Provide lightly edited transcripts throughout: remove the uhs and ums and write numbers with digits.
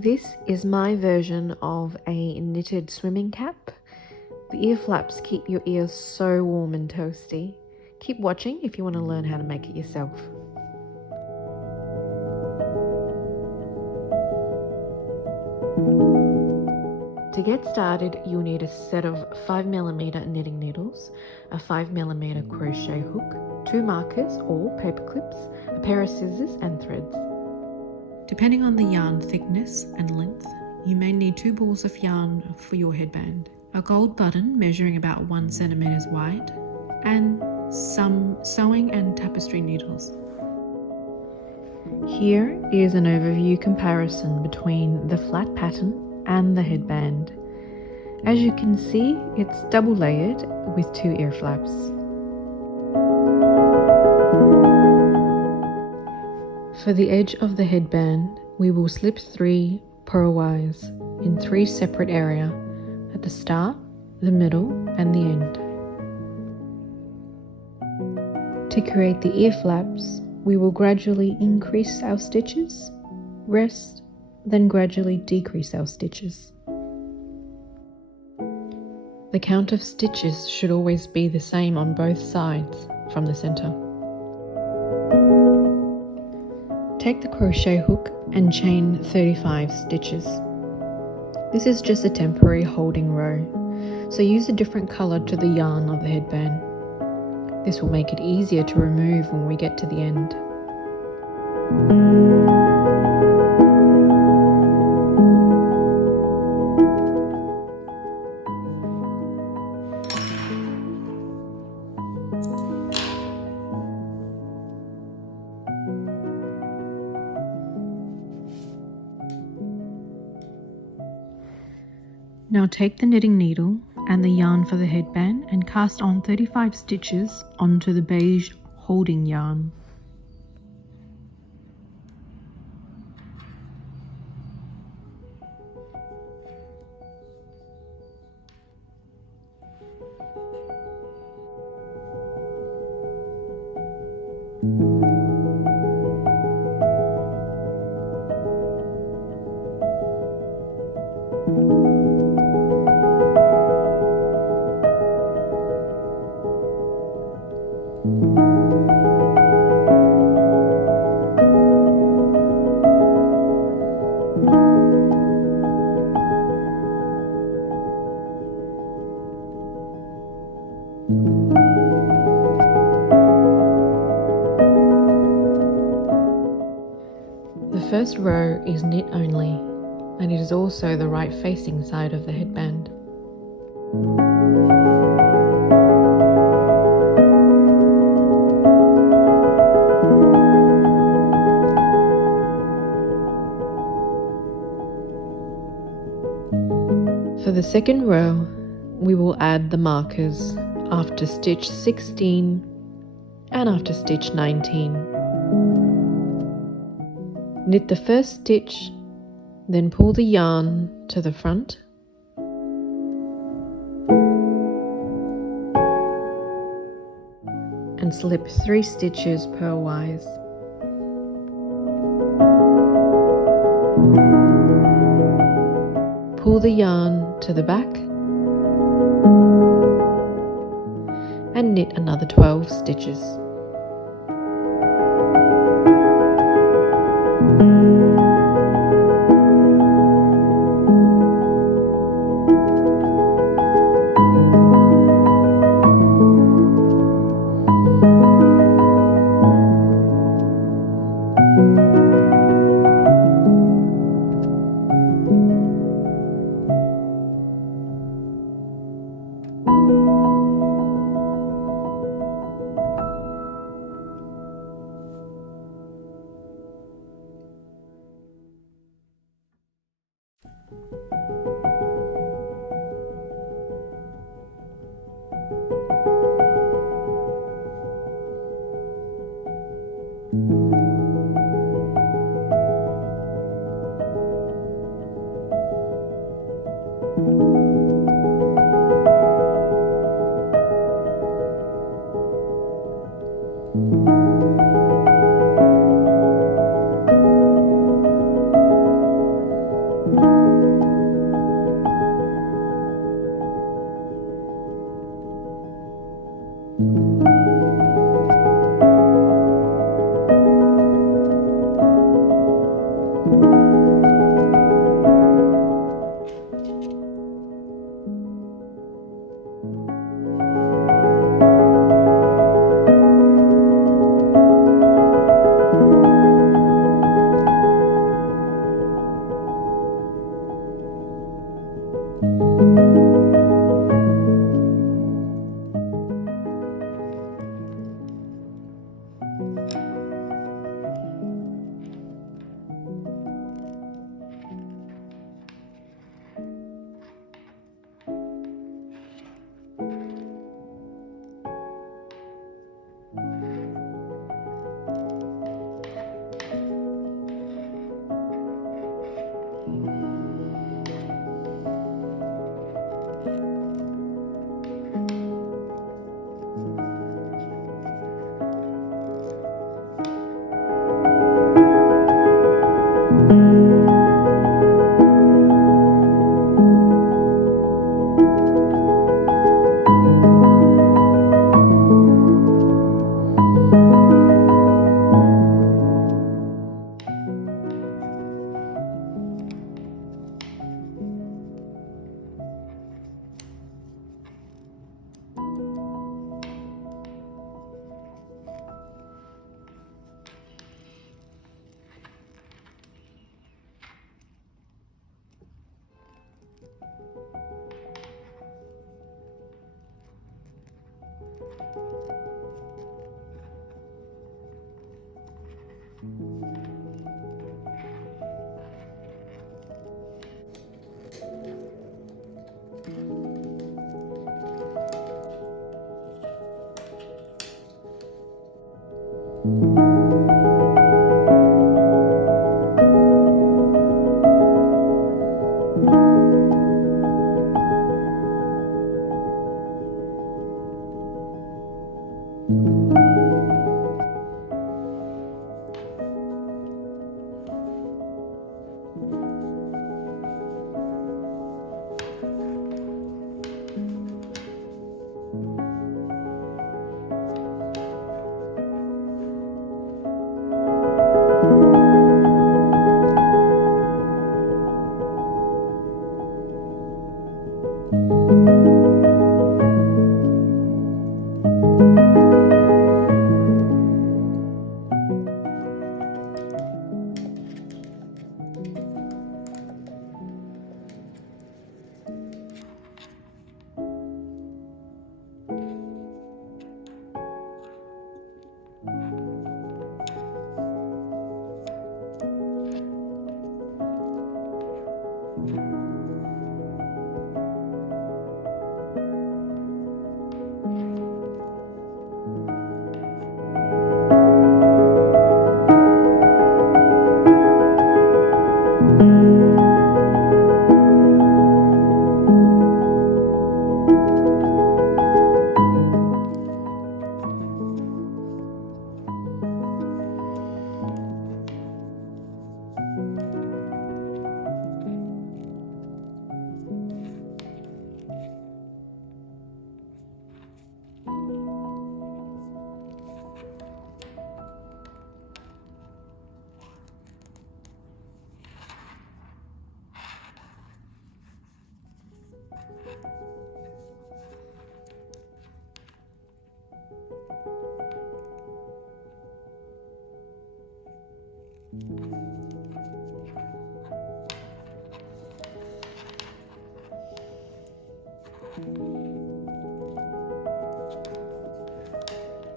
This is my version of a knitted swimming cap. The ear flaps keep your ears so warm and toasty. Keep watching if you want to learn how to make it yourself. To get started, you'll need a set of 5mm knitting needles, a 5mm crochet hook, 2 markers or paper clips, a pair of scissors and threads. Depending on the yarn thickness and length, you may need 2 balls of yarn for your headband, a gold button measuring about 1 centimeter wide, and some sewing and tapestry needles. Here is an overview comparison between the flat pattern and the headband. As you can see, it's double layered with 2 ear flaps. For the edge of the headband, we will slip 3 purlwise in 3 separate areas at the start, the middle and the end. To create the ear flaps, we will gradually increase our stitches, rest, then gradually decrease our stitches. The count of stitches should always be the same on both sides from the center. Take the crochet hook and chain 35 stitches. This is just a temporary holding row, so use a different color to the yarn of the headband. This will make it easier to remove when we get to the end. Now take the knitting needle and the yarn for the headband and cast on 35 stitches onto the beige holding yarn. The first row is knit only, and it is also the right facing side of the headband. For the second row, we will add the markers after stitch 16 and after stitch 19. Knit the first stitch, then pull the yarn to the front and slip 3 stitches purlwise. Pull the yarn to the back and knit another 12 stitches.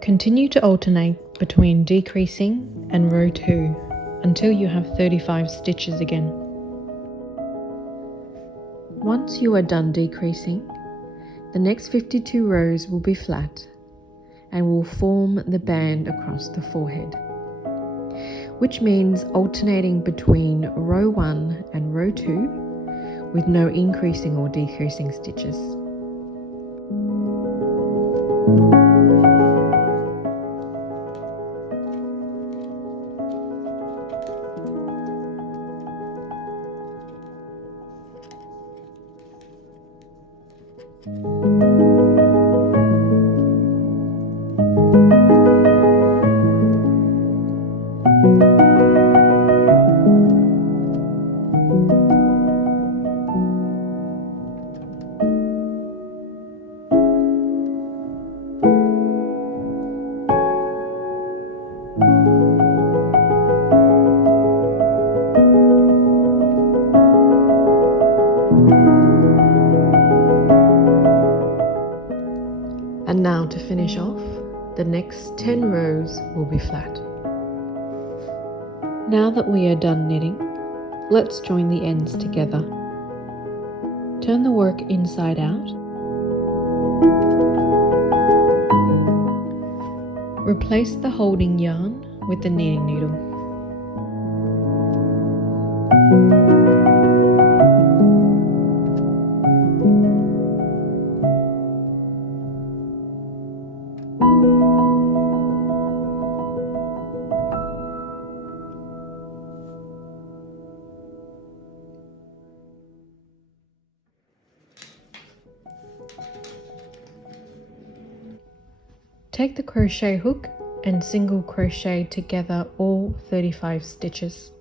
Continue to alternate between decreasing and row 2 until you have 35 stitches again. Once you are done decreasing, the next 52 rows will be flat and will form the band across the forehead, which means alternating between row 1 and row 2 with no increasing or decreasing stitches. And now to finish off, the next 10 rows will be flat. Now that we are done knitting, let's join the ends together. Turn the work inside out. Replace the holding yarn with the knitting needle. Take the crochet hook and single crochet together all 35 stitches.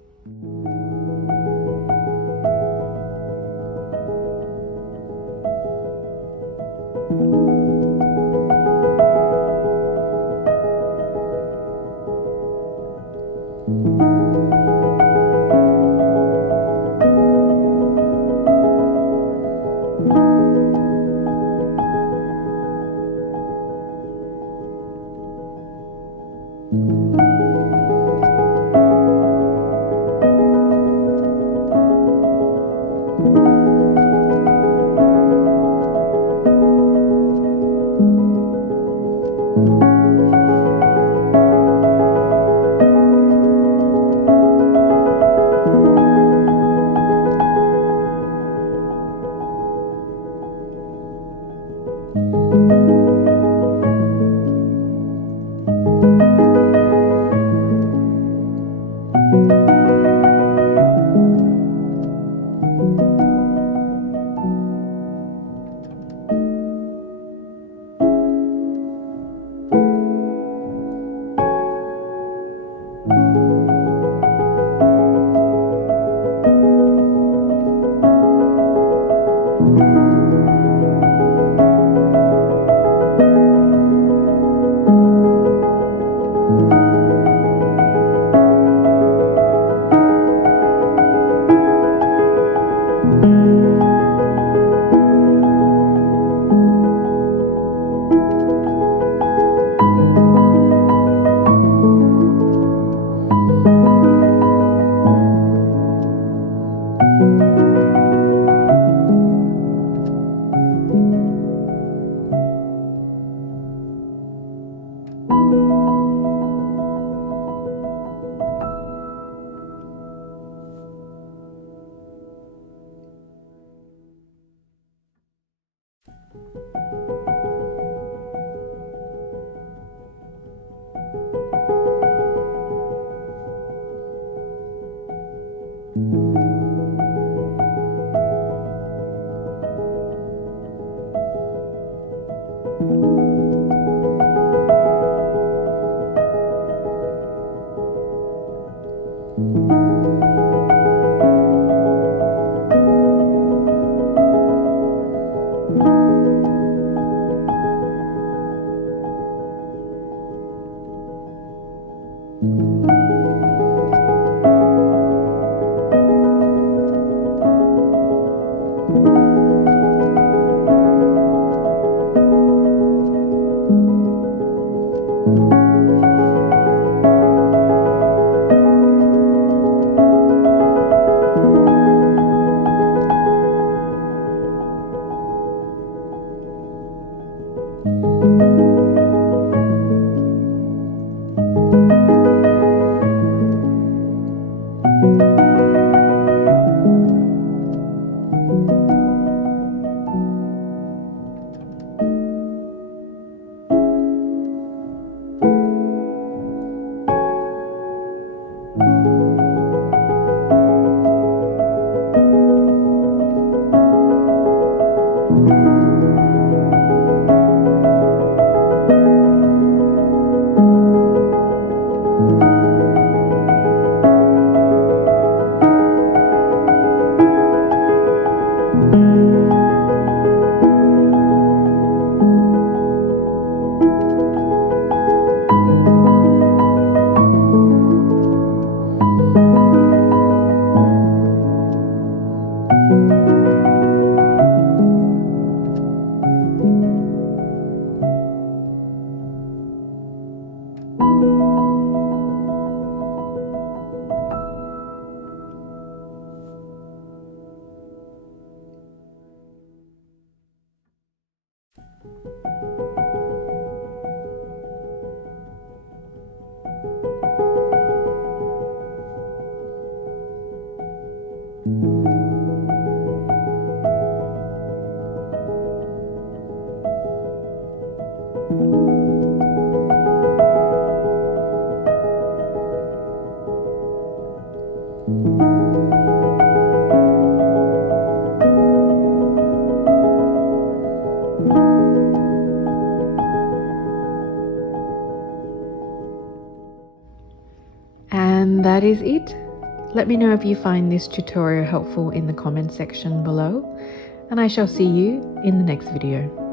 And that is it. Let me know if you find this tutorial helpful in the comment section below, and I shall see you in the next video.